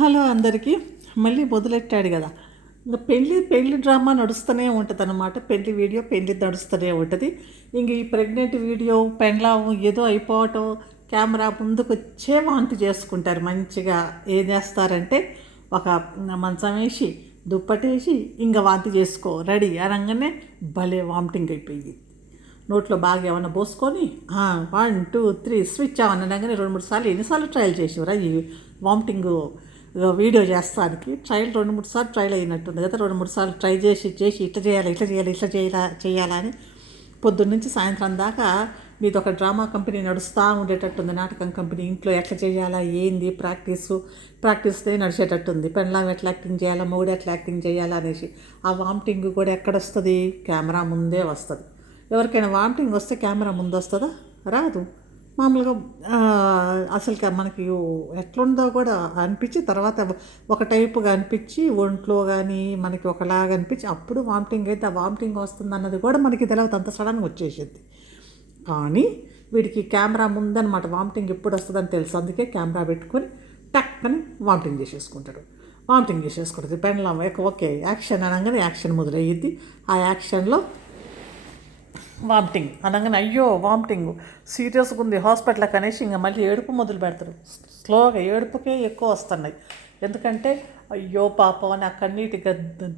Hello అందరికీ. మళ్ళీ మొదలెట్టాడు కదా. ఇంక పెళ్లి డ్రామా నడుస్తూనే ఉంటుంది అన్నమాట. పెళ్లి వీడియో నడుస్తూనే ఉంటుంది. ఇంక ఈ ప్రెగ్నెంట్ వీడియో పెండ్లాం ఏదో అయిపోవటం, కెమెరా ముందుకు వచ్చే వాంతి చేసుకుంటారు. మంచిగా ఏం చేస్తారంటే ఒక మంచం వేసి దుప్పటేసి ఇంకా వాంతి చేసుకో రెడీ అనగానే భలే వామిటింగ్ అయిపోయింది. నోట్లో బాగా ఏమన్నా పోసుకొని 1 2 3 స్విచ్ ఆన్ అనగానే 2 3 సార్లు ఎన్నిసార్లు ట్రయల్ చేసేవరా ఈ వామిటింగ్ వీడియో చేస్తానికి. ట్రయల్ 2 3 సార్లు ట్రయల్ అయినట్టుంది కదా. 2 3 సార్లు ట్రై చేసి ఇట్లా చేయాలా అని పొద్దున్నుంచి సాయంత్రం దాకా మీది ఒక డ్రామా కంపెనీ నడుస్తూ ఉండేటట్టుంది. నాటకం కంపెనీ ఇంట్లో ఎట్లా చేయాలా ఏంది ప్రాక్టీస్దే నడిచేటట్టుంది. పెళ్ళాం ఎట్లా యాక్టింగ్ చేయాలా, మొగుడు ఎట్లా యాక్టింగ్ చేయాలా అనేసి. ఆ వామిటింగ్ కూడా ఎక్కడొస్తుంది? కెమెరా ముందే వస్తుంది. ఎవరికైనా వామిటింగ్ వస్తే కెమెరా ముందు వస్తుందా? రాదు. మామూలుగా అసలు మనకి ఎట్లుందో కూడా అనిపించి తర్వాత ఒక టైపుగా అనిపించి ఒంట్లో కానీ మనకి ఒకలాగా అనిపించి అప్పుడు వామిటింగ్ అయితే ఆ వామిటింగ్ వస్తుంది అన్నది కూడా మనకి తెలియదు. అంత సడన్గా వచ్చేసింది. కానీ వీడికి కెమెరా ముందనమాట వామిటింగ్ ఎప్పుడు వస్తుందని తెలుసు. అందుకే కెమెరా పెట్టుకొని టక్కని వామిటింగ్ చేసేసుకుంటుంది. పెండ్లం ఓకే యాక్షన్ అనగానే యాక్షన్ మొదలయ్యిద్ది. ఆ యాక్షన్లో వామిటింగ్ అనగానే అయ్యో వామిటింగ్ సీరియస్గా ఉంది హాస్పిటల్కి అనేసి ఇంకా మళ్ళీ ఏడుపు మొదలు పెడతారు. స్లోగా ఏడుపుకే ఎక్కువ వస్తున్నాయి. ఎందుకంటే అయ్యో పాపం అని ఆ కన్నీటి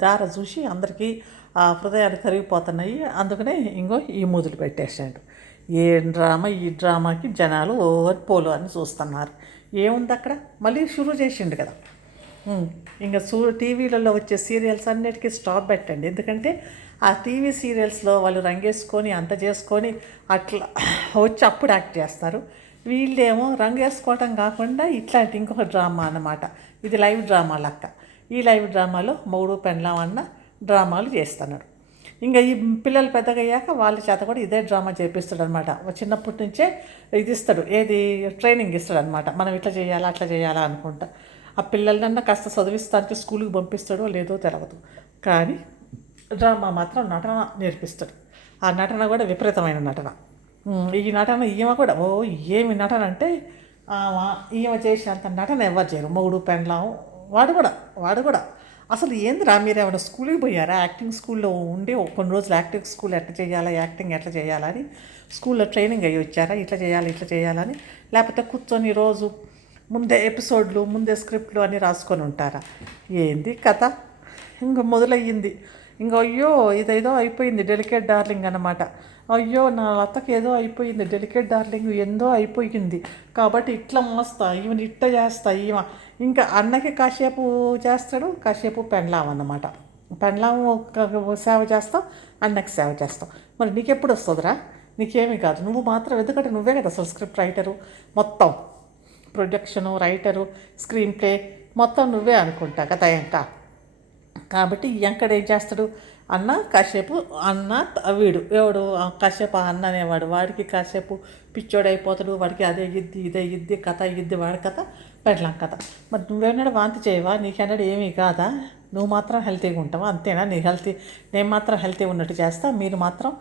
దార చూసి అందరికీ ఆ హృదయాలు కరిగిపోతున్నాయి. అందుకనే ఇంకో ఈ మొదలు పెట్టేసాడు. ఏం డ్రామా, ఈ డ్రామాకి జనాలు పోలు అని చూస్తున్నారు. ఏముంది అక్కడ? మళ్ళీ షురూ చేసిండు కదా. ఇంకా టీవీలలో వచ్చే సీరియల్స్ అన్నిటికీ స్టాప్ పెట్టండి. ఎందుకంటే ఆ టీవీ సీరియల్స్లో వాళ్ళు రంగేసుకొని అంత చేసుకొని అట్లా వచ్చి అప్పుడు యాక్ట్ చేస్తారు. వీళ్ళేమో రంగేసుకోవటం కాకుండా ఇట్లాంటి ఇంకొక డ్రామా అన్నమాట. ఇది లైవ్ డ్రామా లెక్క. ఈ లైవ్ డ్రామాలో మొగుడు పెండ్లాం అన్న డ్రామాలు చేస్తున్నాడు. ఇంకా ఈ పిల్లలు పెద్దగా అయ్యాక వాళ్ళ చేత కూడా ఇదే డ్రామా చేపిస్తాడు అనమాట. చిన్నప్పటి నుంచే ఇది ఇస్తాడు, ఏది ట్రైనింగ్ ఇస్తాడు అనమాట. మనం ఇట్లా చేయాలా అట్లా చేయాలా అనుకుంటా. ఆ పిల్లలన్నా కాస్త చదివిస్తానికి స్కూల్కి పంపిస్తాడో లేదో తెలియదు. కానీ డ్రామా మాత్రం నటన నేర్పిస్తాడు. ఆ నటన కూడా విపరీతమైన నటన. ఈ నటన ఈమె కూడా ఏమి నటన అంటే ఈమె చేసేంత నటన ఎవరు చేయరు. మొగుడు పెండ్లాం వాడు కూడా అసలు ఏందిరా మీరేమైనా స్కూల్కి పోయారా? యాక్టింగ్ స్కూల్లో ఉండి కొన్ని రోజులు యాక్టింగ్ స్కూల్ ఎట్లా చేయాలా, యాక్టింగ్ ఎట్లా చేయాలని స్కూల్లో ట్రైనింగ్ అయ్యి వచ్చారా? ఇట్లా చేయాలని లేకపోతే కూర్చొని రోజు ముందే ఎపిసోడ్లు ముందే స్క్రిప్ట్లు అన్నీ రాసుకొని ఉంటారా? ఏంది కథ? ఇంక మొదలయ్యింది. ఇంక అయ్యో ఇదేదో అయిపోయింది డెలికేట్ డార్లింగ్ అన్నమాట. అయ్యో నా అత్తకి ఏదో అయిపోయింది డెలికేట్ డార్లింగ్ ఏందో అయిపోయింది కాబట్టి ఇట్లా మోస్తా ఈమెను ఇట్లా చేస్తా. ఇంకా అన్నకి కాసేపు చేస్తాడు, కాసేపు పెండ్లాం అన్నమాట. పెండ్లాం సేవ చేస్తాం, అన్నకి సేవ చేస్తాం. మరి నీకెప్పుడు వస్తుందిరా? నీకేమీ కాదు. నువ్వు మాత్రం ఎందుకంటే నువ్వే కదా అసలు స్క్రిప్ట్ రైటరు, మొత్తం ప్రొడక్షను, రైటరు, స్క్రీన్ ప్లే మొత్తం నువ్వే అనుకుంటా కదా ఇంకా. కాబట్టి ఎక్కడ ఏం చేస్తాడు? అన్న కాసేపు వీడు ఎవడు కాసేపు ఆ అన్న అనేవాడు వాడికి కాసేపు పిచ్చోడైపోతాడు. వాడికి అదే ఇదే కథ వాడి కథ పెండ్లాం కథ. మరి నువ్వేనాడు వాంతి చేయవా? నీకెన్నాడు ఏమీ కాదా? నువ్వు మాత్రం హెల్తీగా ఉంటావా? అంతేనా? నేను మాత్రం హెల్తీ ఉన్నట్టు చేస్తా, మీరు మాత్రం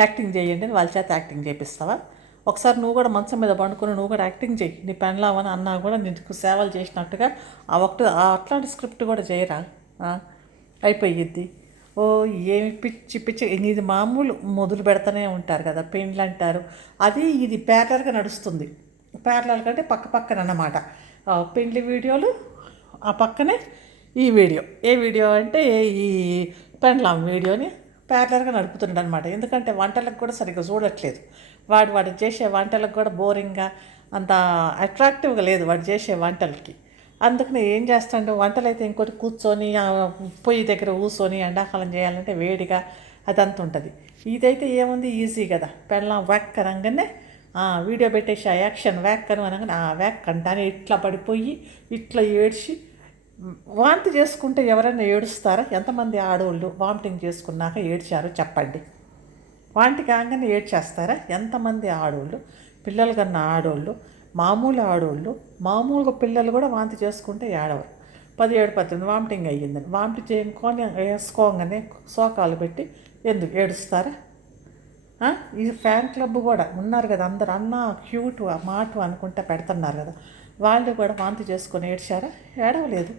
యాక్టింగ్ చేయండి అని వాళ్ళ చేత యాక్టింగ్ చేపిస్తావా? ఒకసారి నువ్వు కూడా మంచం మీద పండుకొని నువ్వు కూడా యాక్టింగ్ చేయి. నీ పెండ్లామని అన్నా కూడా నీకు సేవలు చేసినట్టుగా అట్లాంటి స్క్రిప్ట్ కూడా చేయరా? అయిపోయిద్ది. ఏమి పిచ్చి ఇది మామూలు మొదలు పెడతానే ఉంటారు కదా. పెయింట్లు అంటారు, అది ఇది ప్యారలల్గా నడుస్తుంది. ప్యారలల్ కంటే పక్కన అన్నమాట. పెండ్లి వీడియోలు ఆ పక్కనే ఈ వీడియో. ఏ వీడియో అంటే ఈ పెండ్లాం వీడియోని ప్యారలల్గా నడుపుతున్నాడు అనమాట. ఎందుకంటే వంటలకు కూడా సరిగ్గా చూడట్లేదు. వాడు చేసే వంటలకు కూడా బోరింగ్గా అంత అట్రాక్టివ్గా లేదు వాడు చేసే వంటలకి. అందుకని ఏం చేస్తాడు? వంటలు అయితే ఇంకోటి కూర్చొని పొయ్యి దగ్గర కూర్చొని ఎండాకాలం చేయాలంటే వేడిగా అదంతా ఉంటుంది. ఇదైతే ఏముంది, ఈజీ కదా. పెళ్ళాం వ్యాక్ అనగానే వీడియో పెట్టేసి ఆ యాక్షన్ వ్యాక్ అనగానే ఆ వ్యాక్ అంటానే ఇట్లా పడిపోయి ఇట్లా ఏడ్చి వాంతి చేసుకుంటే ఎవరైనా ఏడుస్తారా? ఎంతమంది ఆడవాళ్ళు వామిటింగ్ చేసుకున్నాక ఏడ్చారో చెప్పండి. వాంతి కాగానే ఏడ్చేస్తారా? ఎంతమంది ఆడవాళ్ళు, పిల్లలు కన్నా ఆడవాళ్ళు, మామూలు ఆడవాళ్ళు, మామూలుగా పిల్లలు కూడా వాంతి చేసుకుంటే ఏడవరు. 17 వామిటింగ్ అయ్యిందని వామిటి చేయకొని వేసుకోగానే శోకాలు పెట్టి ఎందుకు ఏడుస్తారా? ఈ ఫ్యాన్ క్లబ్ కూడా ఉన్నారు కదా అందరు, అన్న క్యూట్ మాటు అనుకుంటా పెడుతున్నారు కదా. వాళ్ళు కూడా వాంతి చేసుకొని ఏడ్చారా? ఏడవలేదు.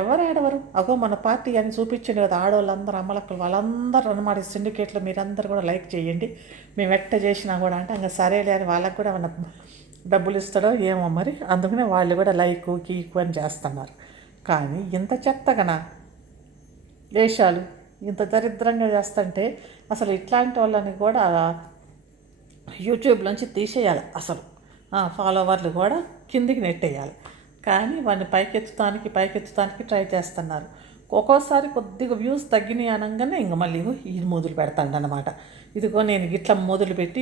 ఎవరు ఏడవరు. అగో మన పార్టీ అని చూపించింది కదా ఆడవాళ్ళందరూ, అమ్మలక్కలు వాళ్ళందరూ అన్నమాట. సిండికేట్లో మీరందరూ కూడా లైక్ చేయండి, మేము ఎట్ట చేసినా కూడా అంటే ఇంకా సరేలే అని వాళ్ళకు కూడా ఏమన్నా డబ్బులు ఇస్తాడో ఏమో మరి. అందుకనే వాళ్ళు కూడా లైక్ కీకు అని చేస్తున్నారు. కానీ ఇంత చెత్తగనా వేషాలు, ఇంత దరిద్రంగా చేస్తుంటే అసలు ఇట్లాంటి వాళ్ళని కూడా యూట్యూబ్లోంచి తీసేయాలి. అసలు ఫాలోవర్లు కూడా కిందికి నెట్టేయాలి. కానీ వాడిని పైకెత్తుతానికి ట్రై చేస్తున్నారు. ఒక్కోసారి కొద్దిగా వ్యూస్ తగ్గినాయి అనగానే ఇంక మళ్ళీ ఇది మొదలు పెడతాడనమాట. ఇదిగో నేను ఇట్లా మొదలుపెట్టి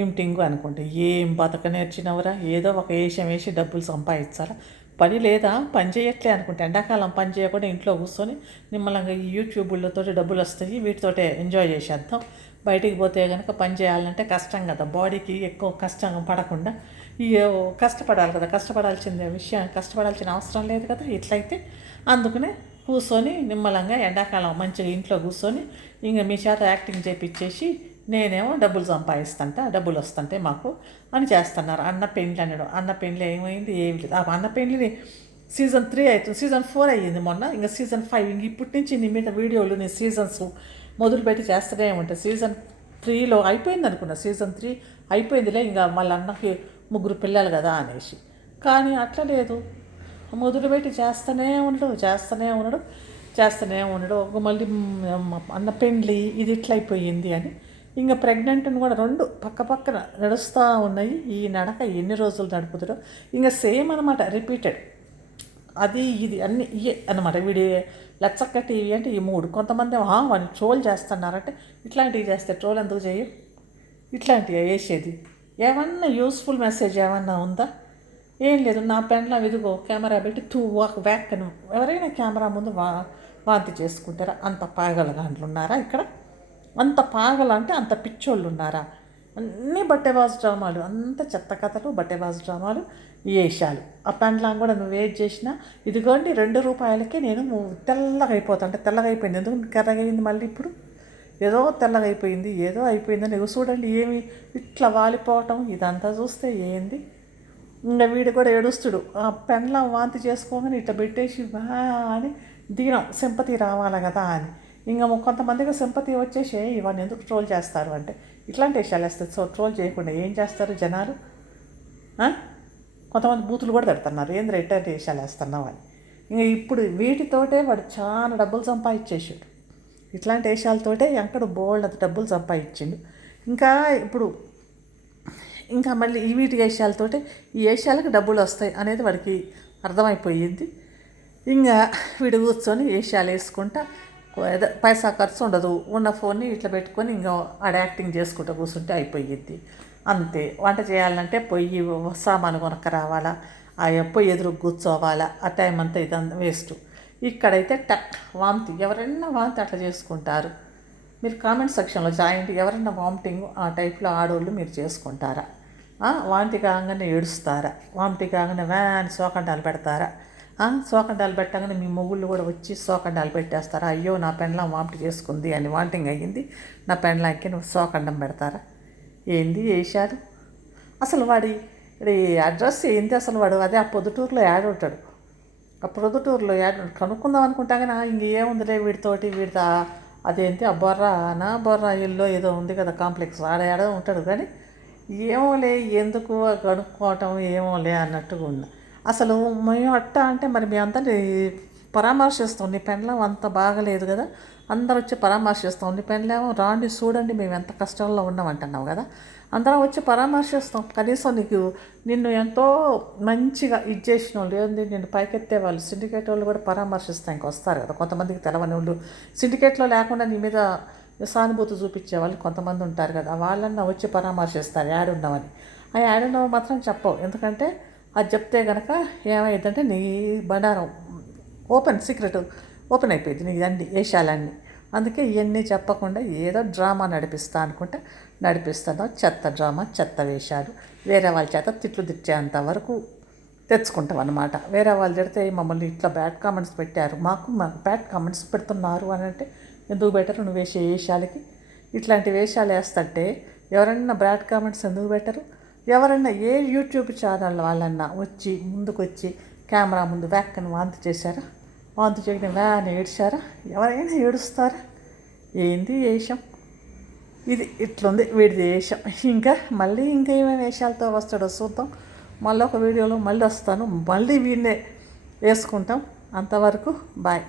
ఈమిటింగు అనుకుంటే ఏం బతక నేర్చినవరా? ఏదో ఒక వేషం వేసి డబ్బులు సంపాదించాలా? పని లేదా? పని చేయట్లే అనుకుంటే ఎండాకాలం పని చేయకుండా ఇంట్లో కూర్చొని నిమ్మలంగా ఈ యూట్యూబులతో డబ్బులు వస్తాయి, వీటితోటే ఎంజాయ్ చేసేద్దాం. బయటికి పోతే కనుక పని చేయాలంటే కష్టం కదా, బాడీకి ఎక్కువ కష్టం పడకుండా ఈ కష్టపడాలి కదా, కష్టపడాల్సిన అవసరం లేదు కదా ఇట్లయితే. అందుకనే కూర్చొని నిమ్మలంగా ఎండాకాలం మంచిగా ఇంట్లో కూర్చొని ఇంక మీ చేత యాక్టింగ్ చేపించేసి నేనేమో డబ్బులు వస్తుంటే మాకు అని చేస్తున్నారు. అన్న పెండ్లి ఏమైంది? ఏమి లేదు. ఆ అన్న పెండ్లిని సీజన్ 3 అవుతుంది, సీజన్ 4 అయ్యింది మొన్న. ఇంకా సీజన్ 5 ఇంక ఇప్పటి నుంచి నీ మీద వీడియోలు నేను సీజన్స్ మొదలుపెట్టి చేస్తూనే ఉంటాను. సీజన్ 3లో అయిపోయింది అనుకున్నా, సీజన్ 3 అయిపోయిందిలే ఇంకా వాళ్ళ అన్నకి 3 పిల్లలు కదా అనేసి. కానీ అట్లా లేదు, మొదలుపెట్టి చేస్తూనే ఉండడు. ఒక మళ్ళీ అన్న పెండ్లి ఇది ఇట్లా అయిపోయింది అని ఇంకా ప్రెగ్నెంట్ని కూడా 2 పక్కన నడుస్తూ ఉన్నాయి. ఈ నడక ఎన్ని రోజులు నడుపుతాడో ఇంకా సేమ్ అనమాట, రిపీటెడ్. అది ఇది అన్నీ ఇవే అనమాట. వీడి లచ్చక్క టీవీ అంటే ఈ 3. కొంతమంది వాడిని ట్రోల్ చేస్తున్నారంటే ఇట్లాంటివి చేస్తే ట్రోల్ ఎందుకు చేయు? ఇట్లాంటివి వేసేది ఏమన్నా యూస్ఫుల్ మెసేజ్ ఏమన్నా ఉందా? ఏం లేదు. నా పెన్లో ఇదిగో కెమెరా పెట్టి వ్యాక్కను ఎవరైనా కెమెరా ముందు వాంతి చేసుకుంటారా? అంత పాగలగాండ్లు ఉన్నారా ఇక్కడ? అంత పాగలంటే అంత పిచ్చోళ్ళు ఉన్నారా? అన్నీ బట్టెబాజు డ్రామాలు, అంత చెత్త కథలు, బట్టెబాజు డ్రామాలు, వేషాలు. ఆ పెండ్లాం కూడా నువ్వు వెయిట్ చేసినా ఇదిగోండి 2 రూపాయలకే నేను తెల్లగా అయిపోతా అంటే తెల్లగా అయిపోయింది. ఎందుకు కర్రగా అయింది మళ్ళీ ఇప్పుడు? ఏదో తెల్లగా అయిపోయింది, ఏదో అయిపోయిందని చూడండి ఏమి ఇట్లా వాలిపోవటం. ఇదంతా చూస్తే ఏంది? ఇంకా వీడు కూడా ఏడుస్తుడు. ఆ పెండ్లాం వాంతి చేసుకోగానే ఇట్లా పెట్టేసి అని దీనం సింపతి రావాలి కదా అని. ఇంకా కొంతమందికి సింపతి వచ్చేసి ఇవన్నీ ఎందుకు ట్రోల్ చేస్తారు అంటే ఇట్లాంటి విషయాలు వేస్తారు. సో ట్రోల్ చేయకుండా ఏం చేస్తారు జనాలు? కొంతమంది బూతులు కూడా పెడుతున్నారు, ఏంద్ర ఇట్లాంటి విషయాలు వేస్తున్నావు అని. ఇంకా ఇప్పుడు వీటితోటే వాడు చాలా డబ్బులు సంపాదించేసాడు. ఇట్లాంటి వేషాలతోటే ఎక్కడ బోల్డ్ అంత డబ్బులు సంపాదించిండు. ఇంకా మళ్ళీ ఈ వీటి వేషాలతోటే ఈ వేషాలకు డబ్బులు వస్తాయి అనేది వాడికి అర్థమైపోయింది. ఇంకా వీడు కూర్చొని వేషాలు వేసుకుంటా పైసా ఖర్చు ఉండదు, ఉన్న ఫోన్ని ఇట్లా పెట్టుకొని ఇంకా ఆడ యాక్టింగ్ చేసుకుంటూ కూర్చుంటే అయిపోయింది అంతే. వంట చేయాలంటే పొయ్యి సామాను కొనక్క రావాలా, ఆ పొయ్యి ఎదురు కూర్చోవాలా, ఆ టైం అంతా ఇదంతా వేస్ట్. ఇక్కడైతే వాంతి, ఎవరైనా వాంతి అట్లా చేసుకుంటారు. మీరు కామెంట్ సెక్షన్లో జాయింట్ ఎవరైనా వామిటింగ్ ఆ టైప్లో ఆడవాళ్ళు మీరు చేసుకుంటారా? వాంతి కాగానే ఏడుస్తారా? వాంతి కాగానే వ్యాన్ శోకండాలు పెడతారా? శోకండాలు పెట్టగానే మీ మొగుళ్ళు కూడా వచ్చి శోకండాలు పెట్టేస్తారా? అయ్యో నా పెండ్లాం వామిటి చేసుకుంది అని, వాంటింగ్ అయ్యింది నా పెండ్లాంకి నువ్వు శోకండం పెడతారా? ఏంది వేశారు? అసలు వాడి అడ్రస్ ఏంది అసలు? వాడు అదే ఆ పొద్దుటూరులో యాడ్ ఉంటాడు. ఆ పొద్దుటూరులో యాడ్ కనుక్కుందాం అనుకుంటా కానీ ఇంకేముందిలే వీడిది అదేంటి ఆ బొర్రా ఇల్లు ఏదో ఉంది కదా కాంప్లెక్స్, ఆడ ఉంటాడు. కానీ ఏమోలే ఎందుకు కనుక్కోవటం ఏమోలే అన్నట్టుగా ఉన్నా. అసలు మేము అట్ట అంటే మరి మీ అందరినీ పరామర్శిస్తాం, నీ పెండ్లాం అంత బాగలేదు కదా, అందరూ వచ్చి పరామర్శిస్తాం, నీ పెండ్లామో రాండి చూడండి మేము ఎంత కష్టాల్లో ఉన్నామంటున్నావు కదా, అందరం వచ్చి పరామర్శిస్తాం. కనీసం నిన్ను ఎంతో మంచిగా చేసిన వాళ్ళు ఏంది నిన్ను పైకెత్తే వాళ్ళు సిండికేట్ వాళ్ళు కూడా పరామర్శిస్తానికి వస్తారు కదా. కొంతమందికి తెలవని వాళ్ళు సిండికేట్లో లేకుండా నీ మీద సానుభూతి చూపించే వాళ్ళు కొంతమంది ఉంటారు కదా, వాళ్ళన్నా వచ్చి పరామర్శిస్తారు యాడున్నామని. ఆ యాడున్నావు మాత్రం చెప్పవు, ఎందుకంటే అది చెప్తే కనుక ఏమైందంటే నీ బండారం సీక్రెట్ ఓపెన్ అయిపోయింది, నీ అన్ని వేషాలన్నీ. అందుకే ఇవన్నీ చెప్పకుండా ఏదో డ్రామా నడిపిస్తా అనుకుంటే నడిపిస్తాను. చెత్త డ్రామా, చెత్త వేషాలు, వేరే వాళ్ళ చేత తిట్లు తిట్టేంత వరకు తెచ్చుకుంటాం అన్నమాట. వేరే వాళ్ళు తిడితే మమ్మల్ని ఇట్లా బ్యాడ్ కామెంట్స్ పెట్టారు, మాకు బ్యాడ్ కామెంట్స్ పెడుతున్నారు అని అంటే ఎందుకు పెట్టరు? నువ్వు వేసే వేషాలకి ఇట్లాంటి వేషాలు వేస్తుంటే ఎవరన్నా బ్యాడ్ కామెంట్స్ ఎందుకు పెట్టరు? ఎవరన్నా ఏ యూట్యూబ్ ఛానల్ వాళ్ళన్నా వచ్చి ముందుకు వచ్చి కెమెరా ముందు వ్యాక్కని వాంతి చేశారా? వాంతి చేయడం వ్యాన్ ఏడ్చారా? ఎవరైనా ఏడుస్తారా? ఏంది వేషం ఇది? ఇట్లుంది వీడిది వేషం. ఇంకా ఏమేమి వేషాలతో వస్తాడో చూద్దాం. మళ్ళీ ఒక వీడియోలో మళ్ళీ వస్తాను, మళ్ళీ వీడినే వేసుకుంటాం. అంతవరకు బాయ్.